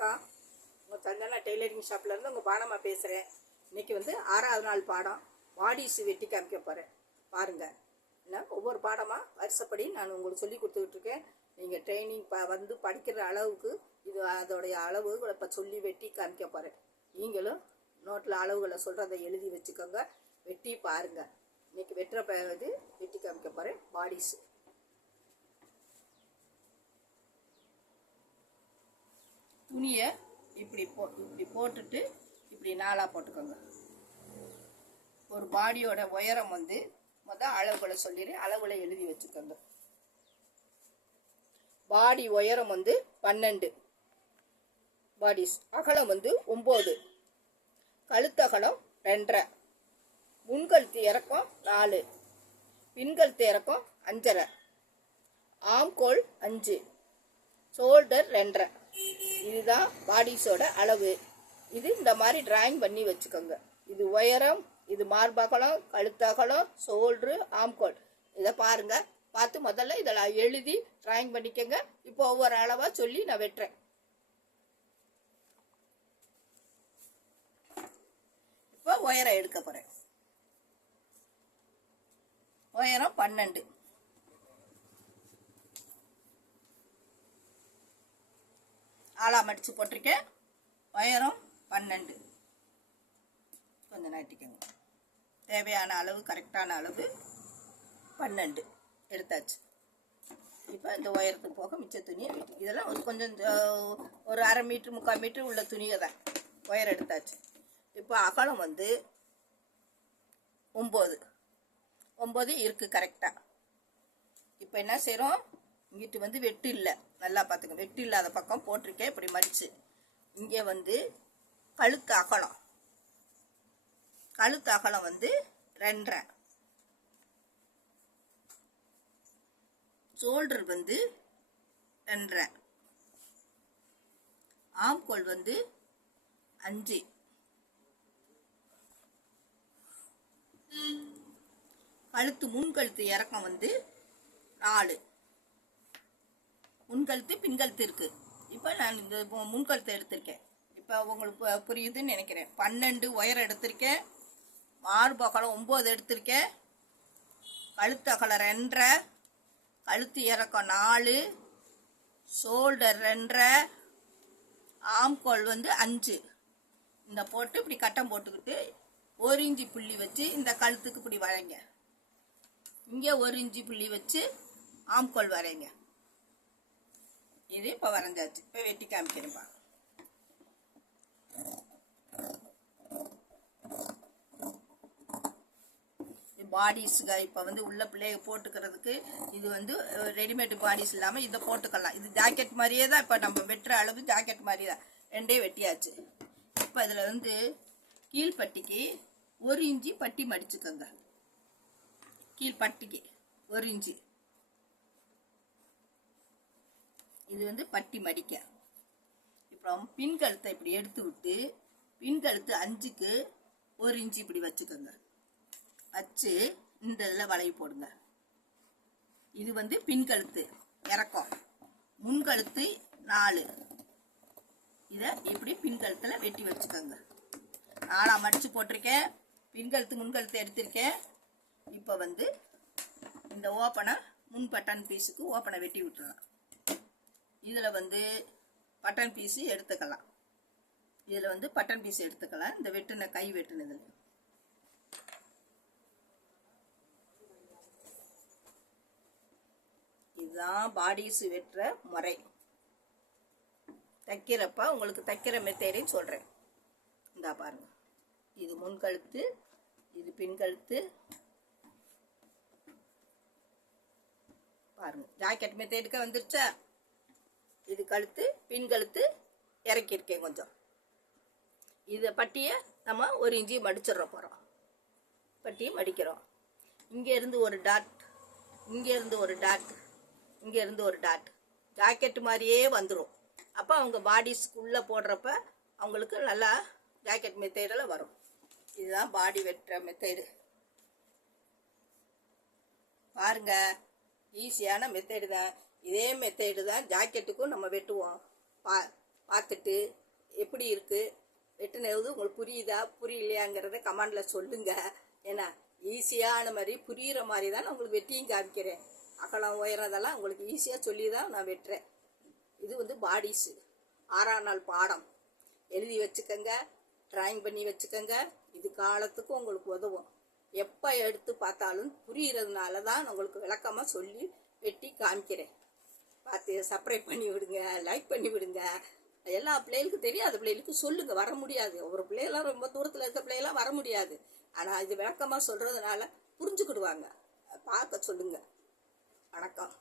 வணக்கம். உங்கள் சந்தனா டெய்லரிங் ஷாப்லேருந்து உங்கள் பானம்மா பேசுகிறேன். இன்றைக்கி வந்து 6வது நாள் பாடம் பாடிஸ் வெட்டி காமிக்க போகிறேன். பாருங்கள், இல்லை ஒவ்வொரு பாடமாக வருஷப்படி நான் உங்களுக்கு சொல்லி கொடுத்துக்கிட்டுருக்கேன். நீங்கள் ட்ரைனிங் வந்து படிக்கிற அளவுக்கு இது அதோடைய அளவு இப்போ சொல்லி வெட்டி காமிக்க போகிறேன். நீங்களும் நோட்டில் அளவுகளை சொல்கிறத எழுதி வச்சுக்கோங்க, வெட்டி பாருங்கள். இன்றைக்கி வெட்டுற இது வெட்டி காமிக்க போகிறேன். பாடிஸு துணியை இப்படி போட்டுட்டு இப்படி நாளாக போட்டுக்கோங்க. ஒரு பாடியோட உயரம் வந்து அளவுகளை சொல்லிடுறேன், அளவுகளை எழுதி வச்சுக்கோங்க. பாடி உயரம் வந்து 12, பாடிஸ் அகலம் வந்து 9, கழுத்தகலம் 2.5, முன்கழுத்து இறக்கம் 4, பின்கழுத்து இறக்கம் 5.5, ஆம்கோல் 5, ஷோல்டர் 2.5. இதுதான் பாடிஸோட அளவு. இது இந்த மாதிரி டிராயிங் பண்ணி வச்சுக்கோங்க. இது உயரம், இது மார்பகலம், கழுத்தகலம், ஷோல்டரு, ஆம்கோல். இதை பாருங்க, பார்த்து முதல்ல இதெல்லாம் எழுதி டிராயிங் பண்ணிக்கோங்க. இப்போ ஒவ்வொரு அளவா சொல்லி நான் வெட்டுறேன். இப்போ உயரம் எடுக்க போறேன். உயரம் 12, ஆளாக மடித்து போட்டிருக்கேன். உயரம் 12. கொஞ்சம் நாட்டிக்கோங்க. தேவையான அளவு, கரெக்டான அளவு 12 எடுத்தாச்சு. இப்போ இந்த உயரத்துக்கு போக மிச்ச துணியை இதெல்லாம் கொஞ்சம் ஒரு 1/2 மீட்ரு 3/4 மீட்ரு உள்ள துணியை தான் உயரம் எடுத்தாச்சு. இப்போ அகலம் வந்து 9 இருக்குது கரெக்டாக. இப்போ என்ன செய்கிறோம், இங்கிட்டு வந்து வெட்டு இல்லை, நல்லா பார்த்துங்க. வெட்டு இல்லாத பக்கம் போட்டிருக்கேன் இப்படி மடித்து. இங்கே வந்து கழுத்து அகலம் வந்து 2.5, ஷோல்டர் வந்து 2.5, ஆம்கோல் வந்து 5, கழுத்து முன்கழுத்து இறக்கம் வந்து 4, முன்கழுத்து பின்கழுத்து இருக்குது. இப்போ நான் இந்த முன்கழுத்தை எடுத்திருக்கேன். இப்போ உங்களுக்கு புரியுதுன்னு நினைக்கிறேன். 12 உயரம் எடுத்திருக்கேன், மார்பகலம் 9 எடுத்திருக்கேன், கழுத்து அகலம் 2.5, கழுத்து இறக்கம் 4, ஷோல்டர் 2.5, ஆம்கோல் வந்து 5. இந்த போட்டு இப்படி கட்டம் போட்டுக்கிட்டு 1 இன்ச்சு புள்ளி வச்சு இந்த கழுத்துக்கு இப்படி வரைங்க. இங்கே 1 இன்ச்சு புள்ளி வச்சு ஆம்கோல் வரைங்க. இது இப்போ வரைஞ்சாச்சு. இப்போ வெட்டி காமிக்கிறேன்ப்பா. பாடிஸுங்க இப்போ வந்து உள்ள பிள்ளைய போட்டுக்கிறதுக்கு இது வந்து ரெடிமேடு பாடிஸ் இல்லாமல் இதை போட்டுக்கலாம். இது ஜாக்கெட் மாதிரியே தான். இப்போ நம்ம வெட்டுற அளவு ஜாக்கெட் மாதிரி தான். 2 வெட்டியாச்சு. இப்போ இதில் வந்து கீழ்பட்டிக்கு 1 இன்ச்சு பட்டி மடிச்சுக்கோங்க. கீழ்பட்டிக்கு 1 இன்ச்சு. இது வந்து பட்டி மடிக்க. அப்புறம் பின்கழுத்தை இப்படி எடுத்து விட்டு பின்கழுத்து 5க்கு 1 இன்ச்சு இப்படி வச்சுக்கோங்க. வச்சு இந்த இதில் வளைவு போடுங்க. இது வந்து பின்கழுத்து இறக்கம். முன்கழுத்து 4. இதை இப்படி பின்கழுத்தில் வெட்டி வச்சுக்கோங்க. 4ஆ மடித்து போட்டிருக்கேன். பின்கழுத்து முன்கழுத்து எடுத்திருக்கேன். இப்போ வந்து இந்த ஓப்பனை முன் பட்டன் பீஸுக்கு ஓப்பனை வெட்டி விட்டுறலாம். இதில் வந்து பட்டன் பீஸு எடுத்துக்கலாம். இந்த வெட்டுன கை வெட்டுனதில் இதுதான் பாடிஸ் வெட்டுற முறை. தைக்கிறப்ப உங்களுக்கு தைக்கிற மெத்தேடையும் சொல்கிறேன். இந்தா பாருங்க, இது முன்கழுத்து, இது பின்கழுத்து. பாருங்க, ஜாக்கெட் மெத்தேடுக்க வந்துருச்சா. இது கழுத்து, பின்கழுத்து இறக்கியிருக்கேன் கொஞ்சம். இதை பட்டியை நம்ம 1 இன்ச்சு மடிச்சிட போகிறோம். பட்டியை மடிக்கிறோம். இங்கேருந்து ஒரு டாட், இங்கேருந்து ஒரு டாட், இங்கேருந்து ஒரு டாட். ஜாக்கெட்டு மாதிரியே வந்துடும். அப்போ அவங்க பாடிஸ்க்குள்ளே போடுறப்ப அவங்களுக்கு நல்லா ஜாக்கெட் மெத்தேடில் வரும். இதுதான் பாடி வெட்டுற மெத்தேடு. பாருங்க, ஈஸியான மெத்தேடு தான். இதே மெத்தேடு தான் ஜாக்கெட்டுக்கும் நம்ம வெட்டுவோம். பார்த்துட்டு எப்படி இருக்குது வெட்டினது உங்களுக்கு புரியுதா புரியலையாங்கிறத கமெண்டில் சொல்லுங்கள். ஏன்னா ஈஸியான மாதிரி புரிகிற மாதிரி தான் நான் உங்களுக்கு வெட்டியும் காமிக்கிறேன். அகலம் உயரதெல்லாம் உங்களுக்கு ஈஸியாக சொல்லி தான் நான் வெட்டுறேன். இது வந்து பாடிஸு 6ஆம் நாள் பாடம் எழுதி வச்சுக்கோங்க, ட்ராயிங் பண்ணி வச்சுக்கோங்க. இது காலத்துக்கு உங்களுக்கு உதவும். எப்போ எடுத்து பார்த்தாலும் புரிகிறதுனால தான் நான் உங்களுக்கு விளக்கமாக சொல்லி வெட்டி காமிக்கிறேன். பார்த்து சப்ஸ்கிரைப் பண்ணி விடுங்க, லைக் பண்ணி விடுங்க. எல்லா பிள்ளைகளுக்கும் தெரியாத பிள்ளைகளுக்கு சொல்லுங்கள். வர முடியாது, ஒவ்வொரு பிள்ளைகளாம் ரொம்ப தூரத்தில் இருக்க பிள்ளைகளாம் வர முடியாது. ஆனால் இது விளக்கமாக சொல்கிறதுனால புரிஞ்சுக்கிடுவாங்க. பார்க்க சொல்லுங்கள். வணக்கம்.